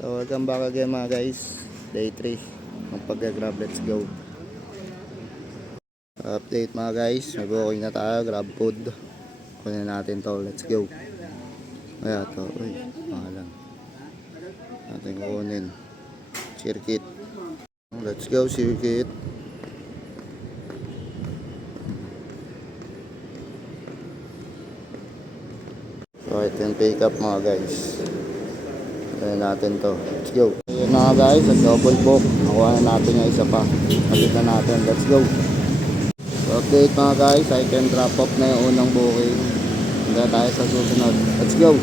So welcome back again mga guys. Day 3 ng pag-grab. Let's go. Update mga guys. May booking na tayo. Grab food. Kunin natin to. Let's go. Kaya to. Uy. Mahalang. Natin kunin. Circuit. Let's go circuit. So ito yung pick up mga guys. Ayan natin to. Let's go. Ayan mga guys, double book. Nakuha na natin yung isa pa. Nakita natin. Let's go. So update mga guys, I can drop off na yung unang booking. Handa tayo sa susunod. Let's go.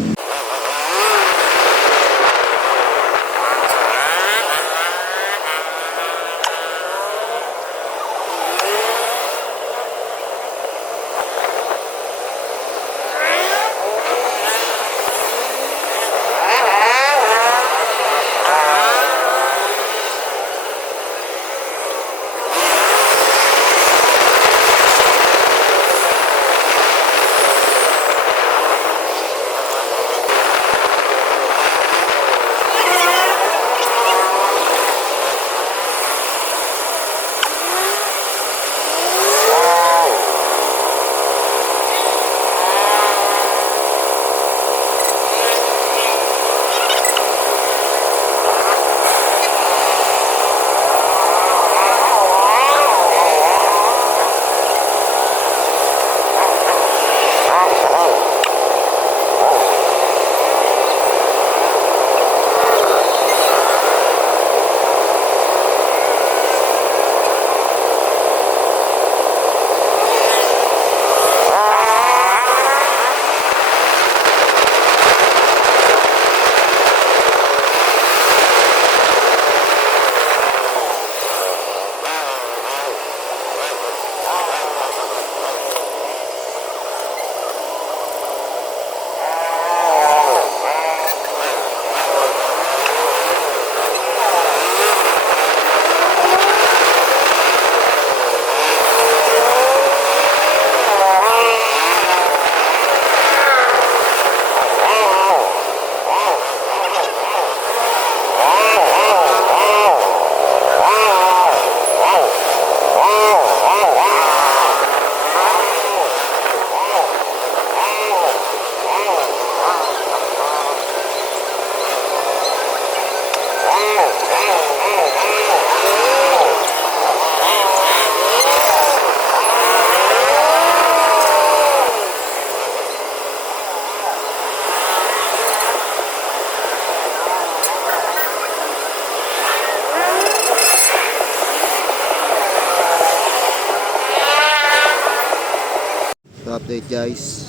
Update guys,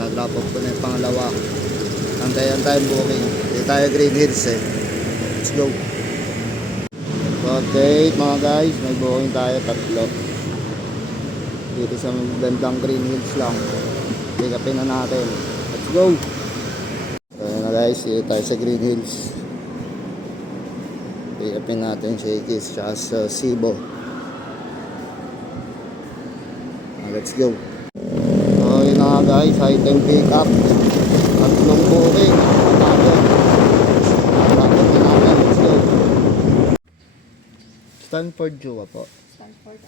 na-drop off ko na yung pangalawa. Antayan tayong booking. Hindi tayo Green Hills eh. Let's go. So update mga guys, may booking tayo tatlo dito sa bandang Green Hills lang. Pick upin na natin. Let's go. So yun na guys, dito tayo sa Green Hills. Pick upin natin Shakey's tsaka sa Cebu. Let's go. So yun na nga guys, item pick up. Tatlong booking. Let's go. Stanford Jua po. Stanford.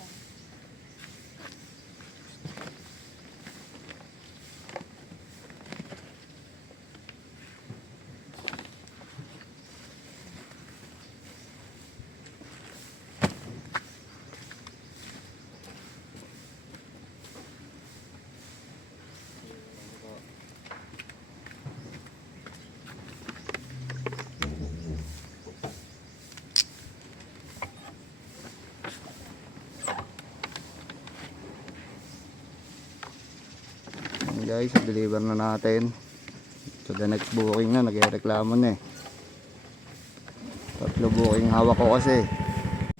Guys, deliver na natin. So the next booking na, nagreklamo na eh. Tatlo booking hawak ko kasi.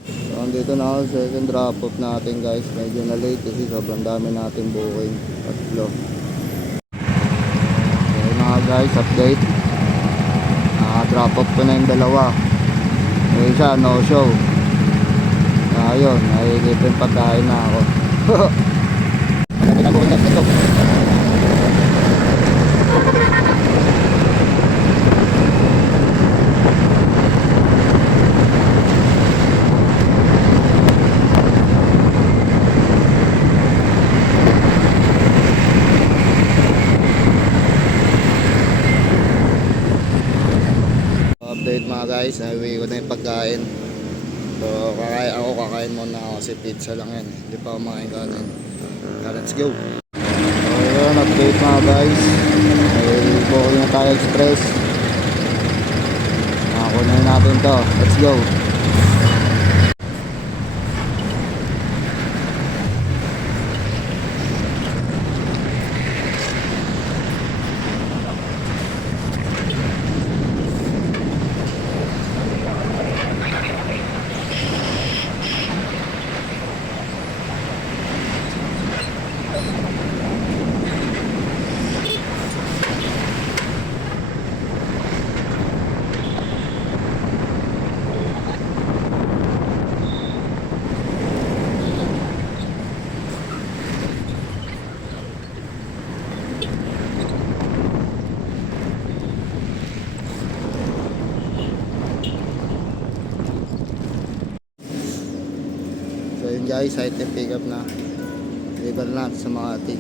So andito na ako sa second drop off natin guys. Medyo na late kasi sobrang dami natin booking. Tatlo. So yun na nga guys, update. Drop off ko na yung dalawa. Yung isa no show. Ayun, nakikipin pagkain na ako. update mga guys. Nawiwi ko na yung pagkain. So kakain muna ako kasi pizza lang yan. Hindi pa ako makain kanin. Let's go. So yun, update mga guys. Booking na tayo express. Nakakunin natin to. Let's go. So yun guys, item pick up na. Deliver na natin sa Makati.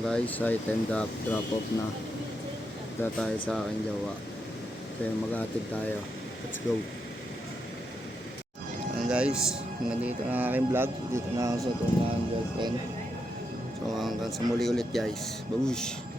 Guys, item drop off na. Ito tayo sa aking jowa. Kaya mag-atid tayo. Let's go. Ayan guys, nandito na ang aking vlog. Dito na ako sa Tunahan Girlfriend. So hanggang sa muli ulit guys. Babush!